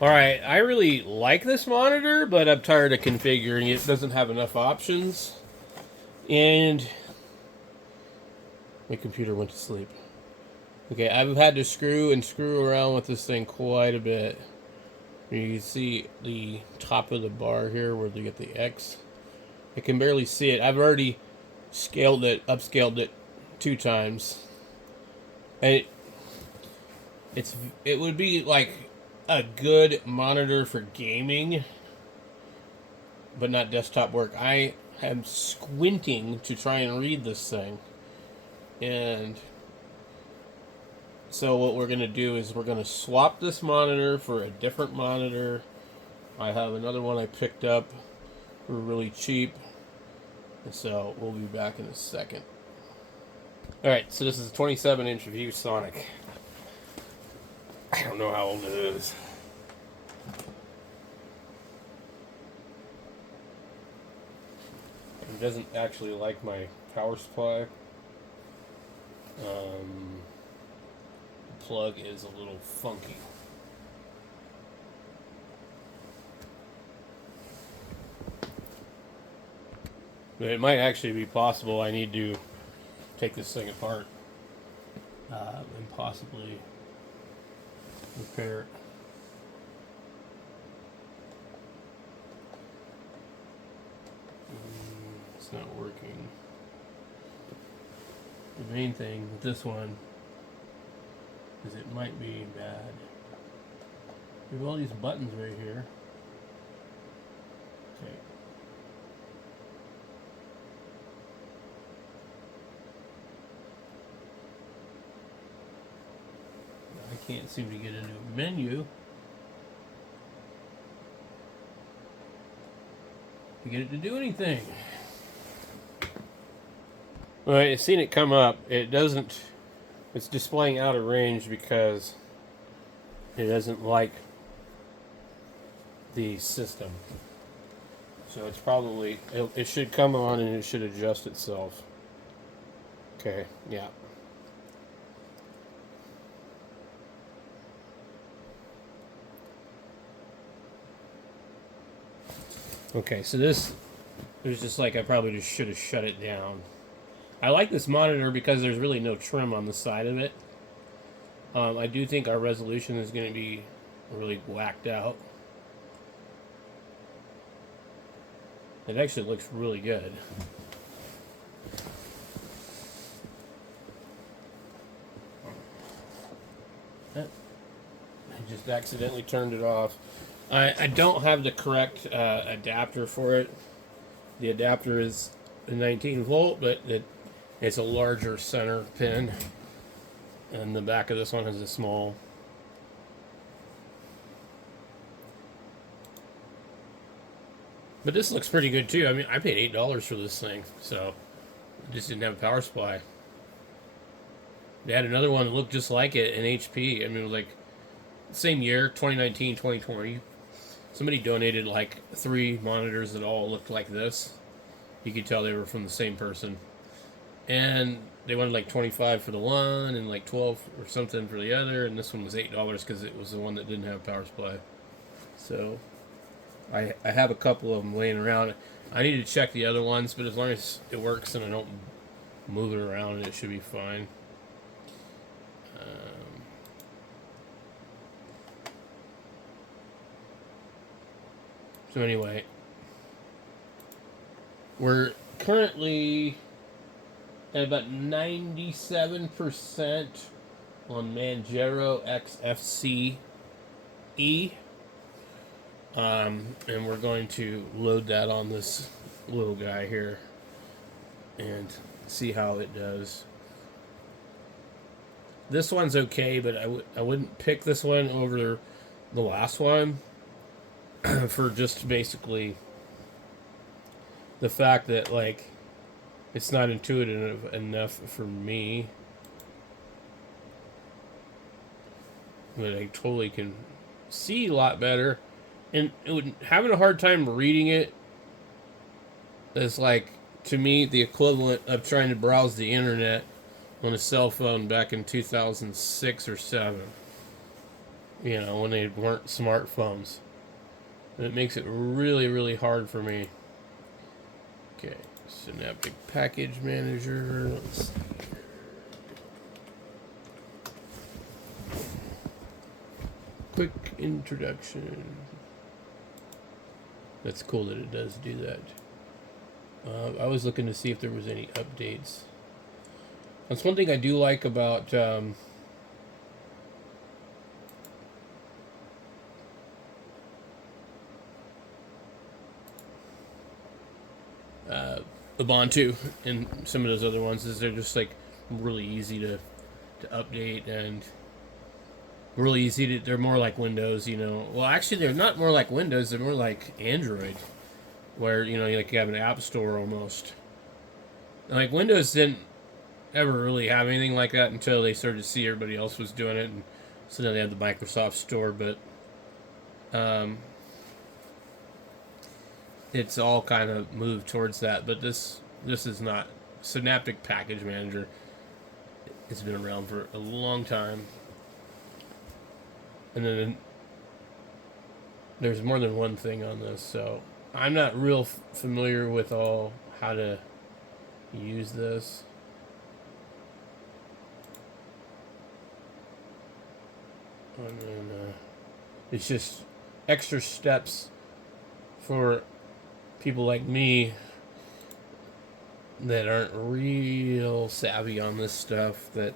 Alright, I really like this monitor, but I'm tired of configuring it. It doesn't have enough options. And my computer went to sleep. Okay, I've had to screw around with this thing quite a bit. You can see the top of the bar here where they get the X. I can barely see it. I've already upscaled it 2 times. And it would be like a good monitor for gaming, but not desktop work. I am squinting to try and read this thing. And so what we're going to do is we're going to swap this monitor for a different monitor. I have another one I picked up for really cheap. And so we'll be back in a second. Alright, so this is a 27-inch ViewSonic. I don't know how old it is. It doesn't actually like my power supply. The plug is a little funky. But it might actually be possible I need to take this thing apart and possibly repair it. It's not working. The main thing with this one is it might be bad. We have all these buttons right here. Okay. I can't seem to get into a menu to get it to do anything. Well, I've seen it come up. It doesn't. It's displaying out of range because it doesn't like the system. So it's probably it should come on and it should adjust itself. Okay, yeah. Okay, so this was just like I probably just should have shut it down. I like this monitor because there's really no trim on the side of it. I do think our resolution is going to be really whacked out. It actually looks really good. I just accidentally turned it off. I don't have the correct adapter for it. The adapter is a 19 volt, but it's a larger center pin. And the back of this one has a small. But this looks pretty good too. I mean, I paid $8 for this thing, so it just didn't have a power supply. They had another one that looked just like it in HP. I mean, it was like same year, 2019, 2020. Somebody donated like 3 monitors that all looked like this. You could tell they were from the same person. And they wanted like 25 for the one and like 12 or something for the other. And this one was $8 because it was the one that didn't have a power supply. So I have a couple of them laying around. I need to check the other ones, but as long as it works and I don't move it around, it should be fine. So anyway, we're currently at about 97% on Manjaro XFCE. And we're going to load that on this little guy here and see how it does. This one's okay, but I wouldn't pick this one over the last one for just basically the fact that like it's not intuitive enough for me. But I totally can see a lot better. And having a hard time reading it is like, to me, the equivalent of trying to browse the internet on a cell phone back in 2006 or 7. you know, when they weren't smartphones. And it makes it really, really hard for me. Okay, Synaptic Package Manager. Let's see. Quick introduction. That's cool that it does do that. I was looking to see if there was any updates. That's one thing I do like about the Ubuntu and some of those other ones is they're just like really easy to update and really easy to. They're more like Windows, you know. Well, actually, they're not more like Windows. They're more like Android, where you know you have an app store almost. Like Windows didn't ever really have anything like that until they started to see everybody else was doing it, and so then they had the Microsoft Store. But it's all kind of moved towards that. But this is not. Synaptic Package Manager. It's been around for a long time, and then there's more than one thing on this, so I'm not real familiar with all how to use this. And then it's just extra steps for people like me that aren't real savvy on this stuff. That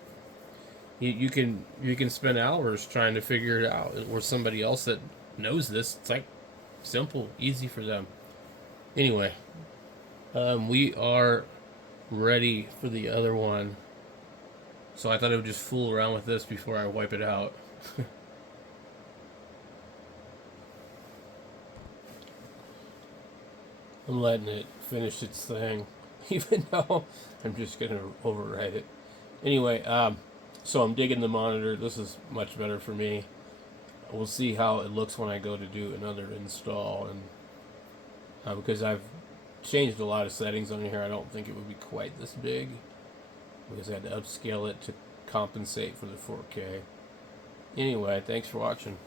you can spend hours trying to figure it out, or somebody else that knows this. It's like simple, easy for them. Anyway, we are ready for the other one. So I thought I would just fool around with this before I wipe it out. I'm letting it finish its thing, even though I'm just going to override it. Anyway, so I'm digging the monitor. This is much better for me. We'll see how it looks when I go to do another install. And because I've changed a lot of settings on here, I don't think it would be quite this big, because I had to upscale it to compensate for the 4K. Anyway, thanks for watching.